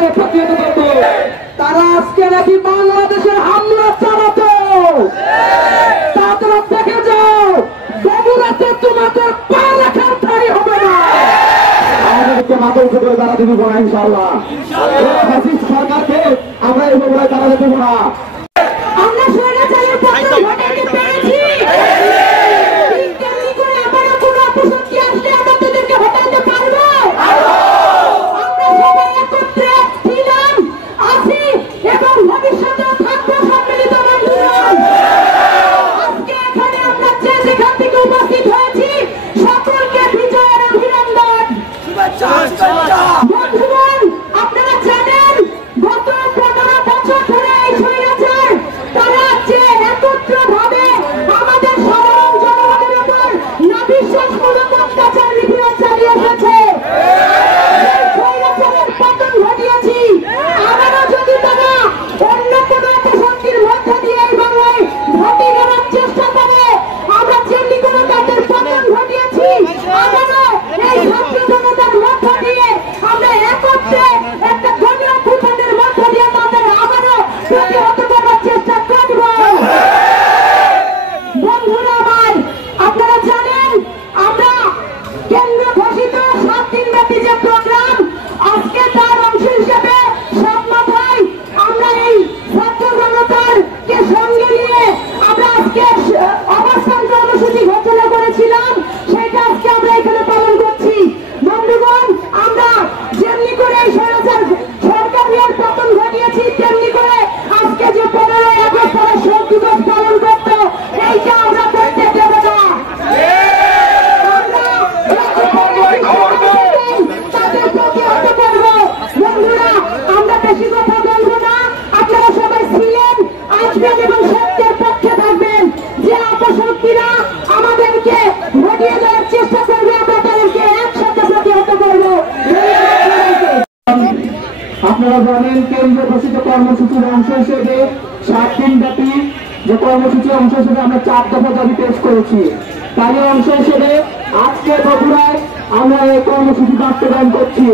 সাথে প্রতিহত করবো। তারা আজকে নাকি বাংলাদেশের হামলা চালাতো, তারা দেখে যাও বগুড়াতে তোমাদের পা রাখার ঠাঁই হবে না। আমাদেরকে মাথা উঁচু করে দাঁড়াতে দিব না ইনশাআল্লাহ। ফ্যাসিস্ট সরকারকে আমরা এই বগুড়ায় দাঁড়াতে দেব না। আমরা স্বৈরাচারের পতন ঘটাতে পেরেছি, তেমনি করে আবারও কোনো অপশক্তি আসলে আমরা তাদেরকে হটাতে পারবো। আমরা সবাই একত্রে ছিলাম, আছি এবং ভবিষ্যতেও থাকবো সম্মিলিত বন্ধুগণ। আজকে এখানে আমরা যে যেখান থেকে উপস্থিত হয়েছি সকলকে বিজয়ের অভিনন্দন। বন্ধুগণ, আপনারা জানেন গত 15 বছর ধরে এই স্বৈরাচার তারা যে একত্রভাবে আমাদের সাধারণ জনগণের উপর নাবিশ্বাসমূলক অত্যাচার নিপীড়ন চালিয়ে এসেছে। এই স্বৈরাচারের পতন ঘটিয়েছি। আবারও যদি তারা অন্য কোনো অপশক্তির মধ্যে দিয়ে এই বাংলায় ঘটে গড়ার চেষ্টা করে, আমরা যেমনি করে তাদের পতন ঘটিয়েছি, আবারও এই ছাত্র জনতার মধ্য দিয়ে আমরা একত্রে একটা গণঅভ্যুত্থানের মধ্য দিয়ে তাদের আবারও প্রতিহত করার চেষ্টা করব। বন্ধুরা আমার, আপনারা জানেন আমরা কেন্দ্র ঘোষিত 7 দিনব্যাপী যে প্রোগ্রাম, আজকে তার অংশ হিসেবে সব মাথায় আমরা এই ছাত্র জনতার কে সঙ্গে নিয়ে আমরা আজকে অবস্থান কর্মসূচি ঘোষণা করেছিলাম, সেটা আজকে আমরা এখানে পালন করছি। বন্ধুগণ, আমরা যেমনি করে এই স্বৈরাচার সরকারের পতন ঘটিয়েছি, তেমনি করে আজকে যে 15ই আগস্ট তারা শোক দিবস পালন করত, এইটা আমরা করতে দেব না। তাদের প্রতিহত করব। বন্ধুরা, আমরা বেশি কথা বলবো না, আপনারা সবাই ছিলেন, আসবেন এবং সত্যের পক্ষে থাকবেন। যে অপশক্তিরা আমাদেরকে ঘটিয়ে দেওয়ার চেষ্টা করবে, আমরা তাদেরকে একসাথে প্রতিহত করব। আপনারা জানেন কেন্দ্র ঘোষিত কর্মসূচির অংশ হিসেবে 7 দিনব্যাপী যে কর্মসূচির অংশ হিসেবে আমরা 4 দফা দাবি পেশ করেছি। তারই অংশ হিসেবে আজকে বগুড়ায় আমরা এই কর্মসূচি বাস্তবায়ন করছি।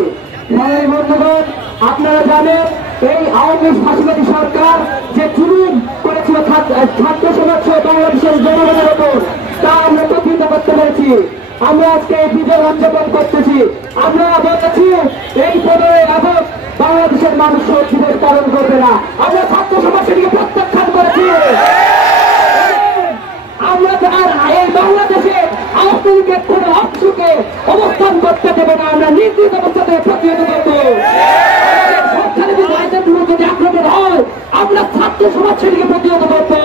বন্ধুগণ, আপনারা জানেন এই আওয়ামী ফাঁসিবাদী সরকার যে জুলুম করেছিল ছাত্র সমাজ সহ বাংলাদেশের জনগণের ওপর, তা আমরা প্রতিহত করতে পেরেছি। আমরা আজকে এই বিজয় উদযাপন করতেছি। আমরা বলেছি এই 15ই আগস্ট বাংলাদেশের মানুষ শহীদ দিবস পালন করবে না। আমরা ছাত্র সমাজ সেটিকে প্রত্যাখ্যান করেছি। আমরা এই বাংলাদেশে আওয়ামী লীগের কোন অংশকে অবস্থান করতে দেবে না। আমরা নির্দিষ্ট অবস্থা থেকে প্রতিহত করবো। সরকারি বিধায়কের বিরুদ্ধে যদি আক্রমণ হয়, আমরা ছাত্র সমাজ সেটিকে প্রতিহত করবো।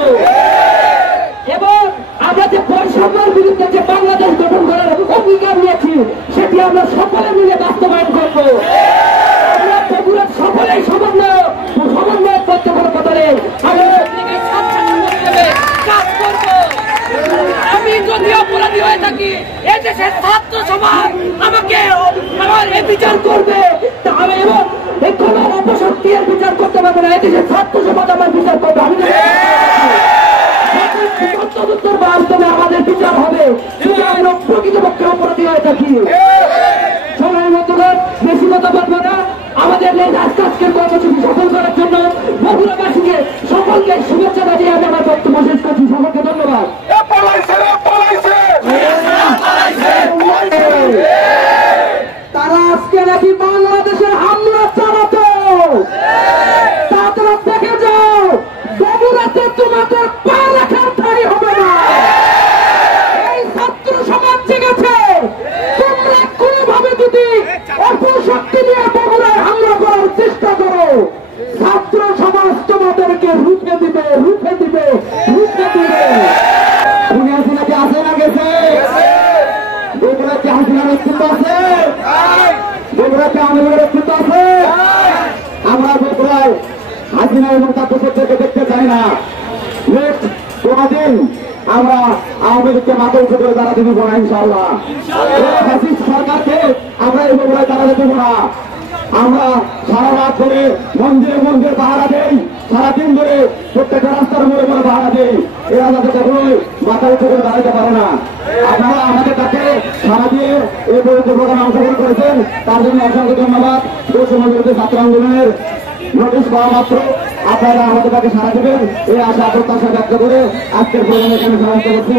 এবং আমরা যে বৈষম্যের বিরুদ্ধে যে বাংলাদেশ গঠন করার অঙ্গীকার নিয়েছি, সেটি আমরা সকলে মিলে বাস্তবায়ন করবো। আমরা বগুড়ার সকলেই সমন্বয় করতে কোনো কথা নেই। আমি যদি অপরাধী হয়ে থাকি, এই দেশের ছাত্র সমাজ আমাকে আমার বিচার করবে, এবং এই কোন অপশক্তি এর বিচার করতে পারবে না। এই দেশের ছাত্র সমাজ আমার বিচার করবে। আমি বাস্তবে আমাদের বিচার হবে, যদি আমরা প্রকৃতপক্ষে অপরাধী হয়ে থাকি। সবাই বন্ধুগণ, বেশি কথা বলবো না। আমাদের এই আজকের কর্মসূচি সফল করার জন্য বগুড়াবাসীকে সকলকে শুভেচ্ছা জানিয়ে আমি আমার বক্তব্য শেষ করছি। সকলকে ধন্যবাদ। তারা আজকে নাকি বাংলাদেশের হামলা চালাতো, তারা দেখে যাও বগুড়াতে তোমাদের পা রাখার ঠাঁই হবে না। এই ছাত্র সমাজ জেগেছে। তোমরা কোনোভাবে যদি অপশক্তি নিয়ে বগুড়ায় হামলা করার চেষ্টা করো, ছাত্র সমাজ তোমাদেরকে রুখে দিবে। হাসিনাকে আসে না গেছে? বগুড়াতে হাসিনার অস্তিত্ব আছে? বগুড়াতে আমাদের অস্তিত্ব আছে? আমরা বগুড়ায় হাসিনা এবং তার প্রসেসকে দেখতে চাই না। কোনদিন আমরা আওয়ামী লীগকে মাথা উঁচু করে দাঁড়াতে দিব না ইনশাআল্লাহ। ফ্যাসিস্ট সরকারকে আমরা এই বগুড়ায় দাঁড়াতে দেব না। আমরা সারা রাত ধরে মন্দিরে পাহারা দেই, সারাদিন ধরে প্রত্যেকটা রাস্তার মোড়ে পাহারা দেই। এরা যাতে কখনোই মাথা উঁচু করে দাঁড়াতে পারে না। আপনারা আমাদের কাছে সারা দিয়ে এই পর্যন্ত প্রোগ্রামে অংশগ্রহণ করেছেন, তার জন্য অসংখ্য ধন্যবাদ। বৈষম্যবিরোধী ছাত্র আন্দোলনের নোটিশ পাওয়া মাত্র আপনারা আমাদের কাছে সাড়া দেবেন এই আশা প্রত্যাশা ব্যক্ত করে আজকের প্রোগ্রামে এখানে সমাপ্ত করছি।